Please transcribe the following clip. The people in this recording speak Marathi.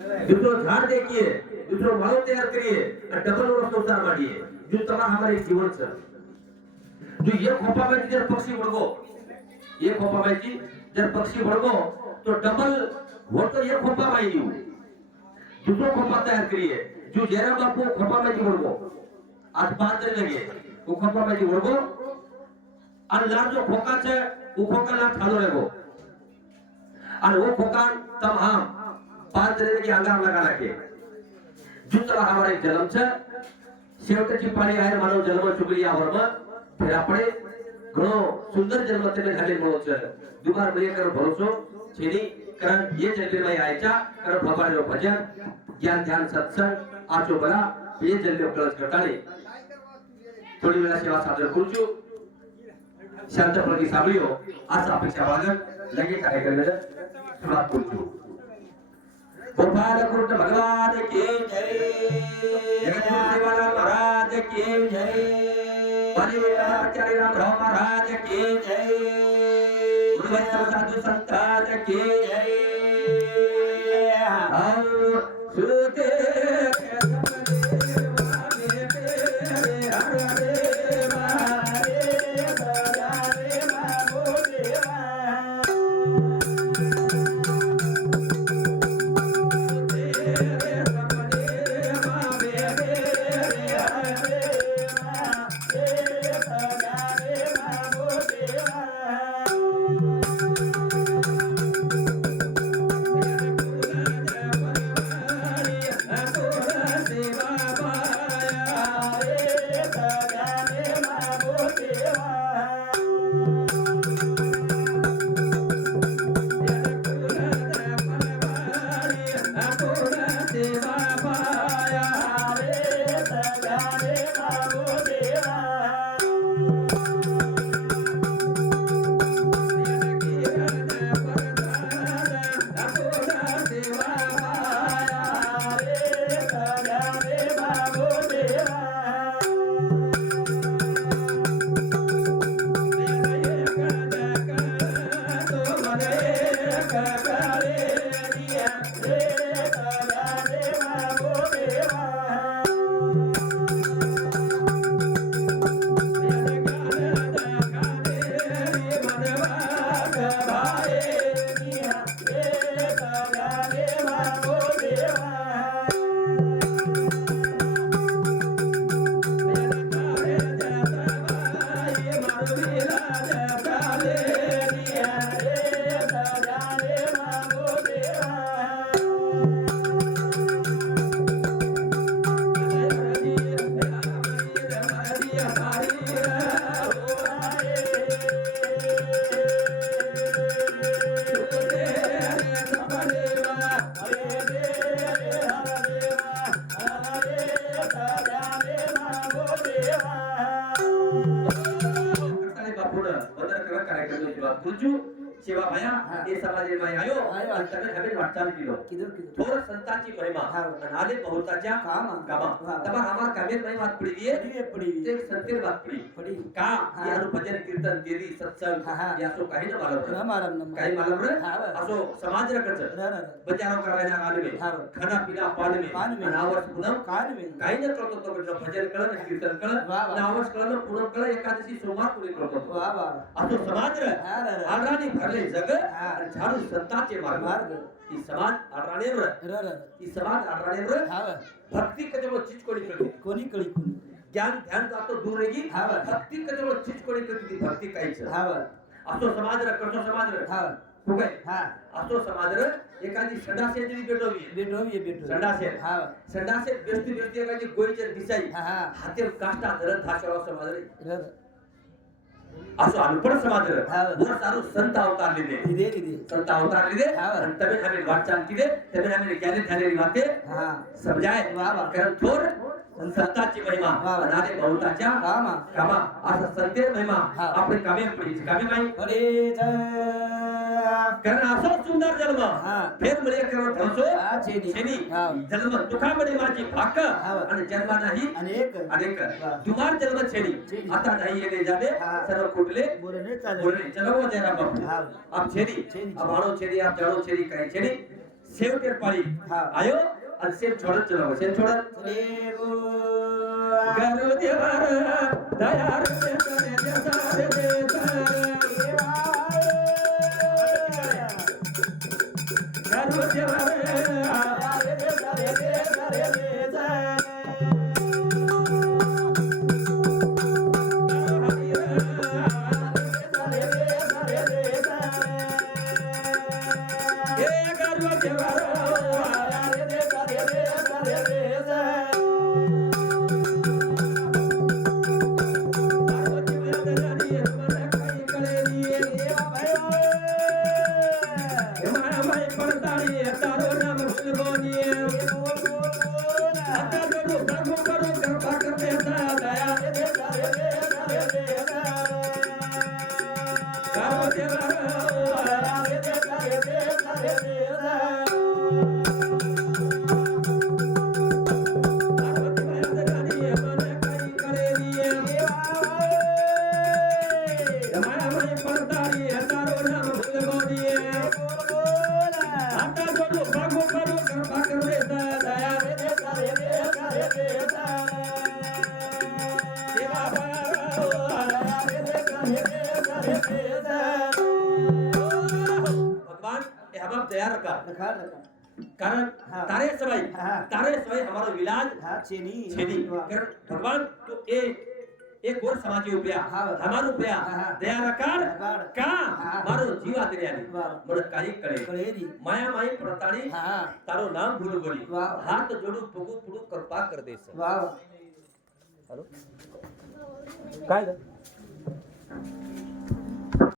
दूसरो झाड़ देखिए, दूसरो मालो तैयार करिए और डबल और संसार मारिए जो तमाम हमारे जीवन से जो ये खोपा में जर पक्षी बढ़गो ये खोपा में जर पक्षी बढ़गो तो डबल वो तो ये खोपा में ही दूसरो खोपा तैयार करिए जो जयराम बापू खोपा में बढ़गो आज 5 दिन लगे वो खोपा में बढ़गो और लार जो खोका छे वो खोका लार ठालो रहेगो और वो खोका तमाम 5 दिन की अंगार लगा रखे जुतरा हमारे जन्म छे शेवटची पाणी आहे मानव जन्म चुकली यावर फिर આપણે ઘણો સુંદર જન્મ તેને ખાલી મળો છે દુબાર મળે કરો ભરોસો છેની કારણ ये जन्मમાં આયચા कारण ભગવાનનો ભજન જ્ઞાન ધ્યાન સત્સંગ આચો બરા ये जन्म कळस करताळे थोडी वेळा सेवा सादर करूचू शांतपणे साबळियो आज अपेक्षा वागन लगे कार्यक्रम सुरुवात करूचू गोपाल कृष्ण भगवान की जय जगत सेवालाल महाराज की जय आचार्य राम महाराज की जय गुरु वैष्णव साधु संतान की जय हम सुते सेवा भया ये समाजे में आयो आणि तने हमें वाटचाल किलो थोर संतांची महिमा आले बहुताच्या कामा तबा हमार कामेर नाही बात पडी दिए एक संतेर बात पडी का यारो भजन कीर्तन देरी सत्संग यासो काही न मालूम काही मालूम रे असो समाज रकच बचारो करायला आले खाना पिना पाणी में आवर्स पुनम काही न करतो तो बेटा भजन कळन कीर्तन कळन आवर्स कळन पुनम कळन एकादशी सोमवार पुरी करतो असो समाज रे आराणी भरले जग आणि झाडू संतांचे मार्ग ई समाज आराणेवर ई समाज आराणेवर भक्ती कदेव चीज कोणी कळी ज्ञान ध्यान जातो दूर रेगी भक्ती कदेव चीज कोणी कळी भक्ती काहीच असो समाज रे करतो समाज रे हो काय असो समाज रे एखादी संडासे जरी भेटोवी संडासे व्यस्ती एखादी गोईचे दिसाई हाते काष्टा धरत धाशावा समाज रे असो अनपढ़ समाज बहुत सारो संत अवतार लिदे संत अवतार लिदे तबे हमें वाचान किदे तबे हमें ज्ञान ध्यान बातें समझाए कारण थोर संतांची महिमा अनादे बहुताच्या कामा असं संतेर महिमा आपले कामे माई अरे कारण असो सुंदर जन्म फेर मिळे करो ठसो छेनी जन्म दुखामध्ये माझी भाक आणि जन्म नाही अनेक दुमार जन्म छेनी आता नाही येणे जाणे सर्व कुठले बोलणे चलो जयराम बापू आप छेनी अब आणो छेनी आप जाणो छेनी काय छेनी सेव टेरपाळी आयो आणि सेव छोडत चलो सेव छोडत गरु देवर दयार से करे देसार गरु देवर कारण तारे सबाई हमारो विलाज छेनी कारण भगवान तो एक और समाज उपया हमारो उपया दया रकार का मारो जीवा दे आली मन काही कळे माया माई प्रताणी तारो नाम भूल बोली हाथ जोडू पुगू पुडू कृपा कर देस वाह हॅलो काय